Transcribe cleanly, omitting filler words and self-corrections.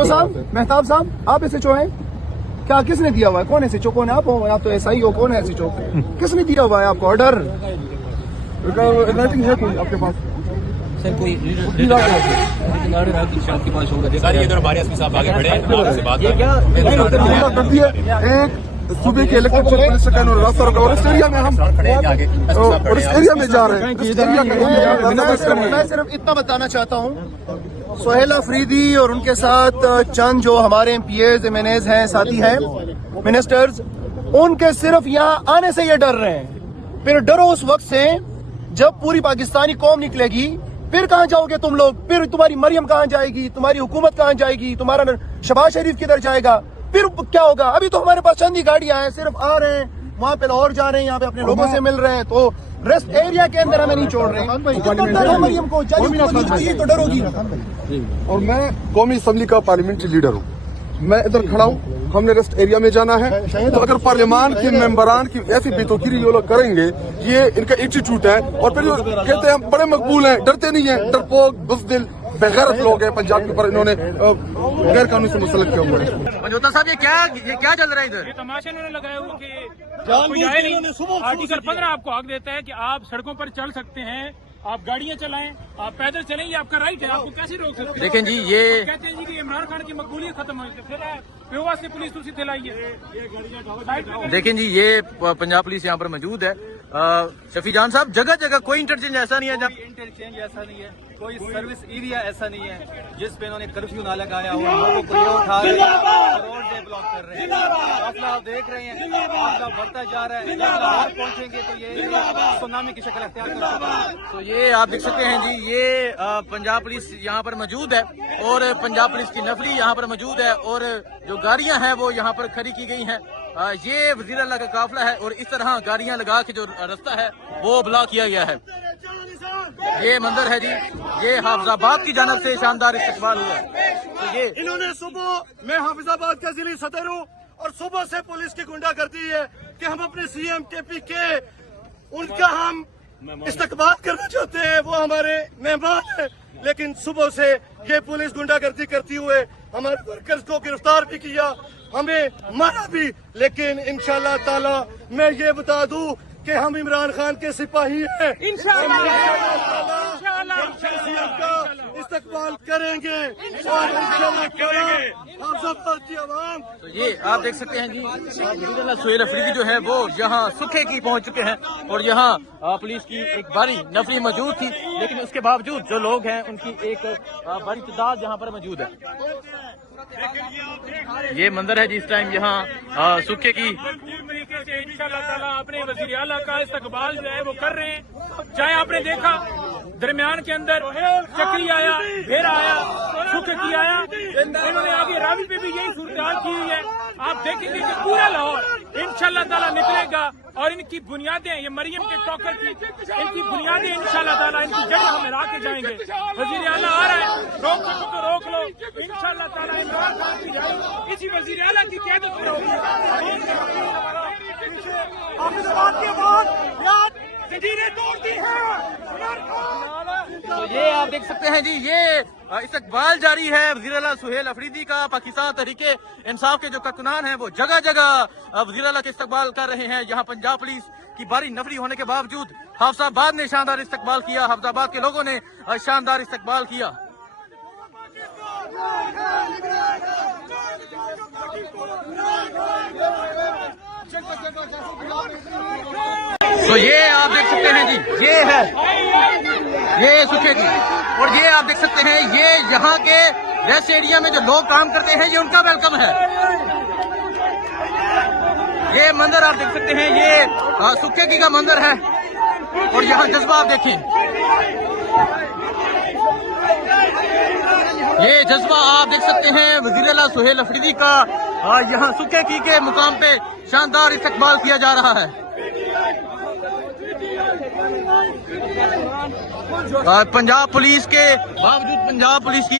SHO साहब, मेहताब साहब, आप SHO हैं क्या? किसने दिया हुआ है? कौन SHO? कौन है आप? आप तो SI हो, कौन है SHO? किसने दिया हुआ है आपको ऑर्डर? राइटिंग है कोई आपके पास? सर कोई आपके पास होगा? सर ये इधर हमारे एसपी साहब आगे बढ़े, आपसे बात करती है। एक सूबे के इलेक्टेड चीफ मिनिस्टर का इन्होंने रास्ता रोका और इस एरिया में हम और इस एरिया में जा रहे हैं। मैं सिर्फ इतना बताना चाहता हूँ, सुहेल अफरीदी और उनके साथ चंद जो हमारे MPAs MNAs हैं, साथी हैं, मिनिस्टर्स, उनके सिर्फ यहाँ आने से ये डर रहे हैं। फिर डरो उस वक्त से जब पूरी पाकिस्तानी कौम निकलेगी। फिर कहाँ जाओगे तुम लोग? फिर तुम्हारी मरियम कहाँ जाएगी? तुम्हारी हुकूमत कहाँ जाएगी? तुम्हारा शहबाज शरीफ किधर जाएगा? फिर क्या होगा? अभी तो हमारे पास चंद ही गाड़ियां हैं, सिर्फ आ रहे हैं, वहाँ पे लाहौर जा रहे हैं, यहाँ पे अपने लोगों से मिल रहे हैं, तो रेस्ट एरिया के अंदर हमें नहीं छोड़ रहे हैं। मरियम को तो डरोगी। और मैं कौमी असम्बली का पार्लियामेंट्री लीडर हूँ, मैं इधर खड़ा हूँ। हमने रेस्ट एरिया में जाना है, तो अगर पार्लियामान के मेंबरान की ऐसी बेतौकीरी ये लोग करेंगे, ये इनका एटीट्यूड है। और फिर कहते हैं हम बड़े मकबूल हैं, डरते नहीं है, डरपोक बुज़दिल बेगैरत लोग हैं। पंजाब के ऊपर इन्होंने गैर कानूनी से मुसल्लत किया हुआ है। मंजोता साहब, ये क्या चल रहा है इधर? ये तमाशा इन्होंने लगाया हुआ कि आर्टिकल 15 आपको हक देता है कि आप सड़कों पर चल सकते हैं, आप गाड़ियां चलाएं, आप पैदल चलें, ये आपका राइट है, आपको कैसे रोक सकते हैं? देखें जी, ये कहते हैं जी कि इमरान खान की मकबूलियत खत्म हो गई, फिर से पुलिस तुसी लाई है। देखें जी, ये पंजाब पुलिस यहाँ पर मौजूद है। शफी जान साहब, जगह जगह कोई इंटरचेंज ऐसा नहीं है, जब इंटरचेंज ऐसा नहीं है, कोई सर्विस एरिया ऐसा नहीं है जिस पे इन्होंने कर्फ्यू ना लगाया हुआ, लोगों को ये उठा रहे हैं, रोड पे ब्लॉक कर रहे हैं। मसला आप देख रहे हैं, मसला बढ़ता जा रहा है। लाहौर पहुंचेंगे तो ये सुनामी की शक्ल अख्तियार कर सकता है। तो ये आप देख सकते हैं जी, ये पंजाब पुलिस यहाँ पर मौजूद है और पंजाब पुलिस की नफरी यहाँ पर मौजूद है और जो गाड़ियां हैं वो यहाँ पर खड़ी की गई हैं। ये वज़ीर आला का काफिला है और इस तरह गाड़ियां लगा के जो रास्ता है वो ब्लॉक किया गया है। ये मंजर है जी, ये हाफिजाबाद की जानब से शानदार इस्तकबाल हुआ है। तो ये इन्होंने सुबह, मैं हाफिजाबाद का जिला सदर हूँ और सुबह से पुलिस की गुंडागर्दी है कि हम अपने CM KP के उनका हम इस्तकबाल करना चाहते हैं, वो हमारे मेहमान है, लेकिन सुबह से ये पुलिस गुंडागर्दी करती हुए हमारे वर्कर्स को गिरफ्तार भी किया, हमें मारा भी। लेकिन इंशाल्लाह ताला मैं ये बता दूं कि हम इमरान खान के सिपाही हैं, का इस्तकबाल करेंगे और इंशाल्लाह की आवाम। तो ये आप देख सकते हैं जी, वज़ीर आला सुहेल अफरीदी जो है वो यहाँ सुखे की पहुंच चुके हैं और यहाँ पुलिस की एक भारी नफरी मौजूद थी, लेकिन उसके बावजूद जो लोग हैं उनकी एक बड़ी तादाद यहाँ पर मौजूद है। ये मंजर है जी इस टाइम यहाँ सुखे की। तरीके से इंशाल्लाह ताला अपने वज़ीर आला का इस्तकबाल जो है वो कर रहे हैं। चाहे आपने देखा दरमियान के अंदर चक्री आया, भेरा आया, सुख की आया, इन्होंने आगे रावी पे भी यही सूरत की हुई है। आप देखेंगे कि पूरा लाहौर इंशाल्लाह ताला निकलेगा और इनकी बुनियादें, ये मरियम के टॉकर की इनकी बुनियादें इंशाल्लाह ताला इनकी जड़ हम हिला के जाएंगे। वज़ीर आला आ रहा है, रोक सको तो रोक लो, इंशाल्लाह ताला इमरान खान की जाए इसी वज़ीर आला की क़यादत में होगी। हाफिजाबाद के बाद याद जंजीरें तोड़ती हैं। तो ये आप देख सकते हैं जी, ये इस्तकबाल जारी है वज़ीर आला सुहेल अफरीदी का। पाकिस्तान तहरीके इंसाफ के जो कारकुनान हैं वो जगह जगह वज़ीर आला के इस्तकबाल कर रहे हैं। यहाँ पंजाब पुलिस की भारी नफरी होने के बावजूद हाफिजाबाद ने शानदार इस्तकबाल किया, हाफिजाबाद के लोगों ने शानदार इस्तकबाल किया। तो ये आप देख सकते हैं जी, ये है ये सुखे की, और ये आप देख सकते हैं ये यहाँ के रेस्ट एरिया में जो लोग काम करते हैं ये उनका वेलकम है। ये मंदिर आप देख सकते हैं, ये सुखे की का मंदिर है और यहाँ जज्बा आप देखें, ये जज्बा आप देख सकते हैं वज़ीर आला सुहेल अफरीदी का। यहाँ सुखे की के मुकाम पे शानदार इस्तकबाल किया जा रहा है। पंजाब पुलिस के बावजूद पंजाब पुलिस की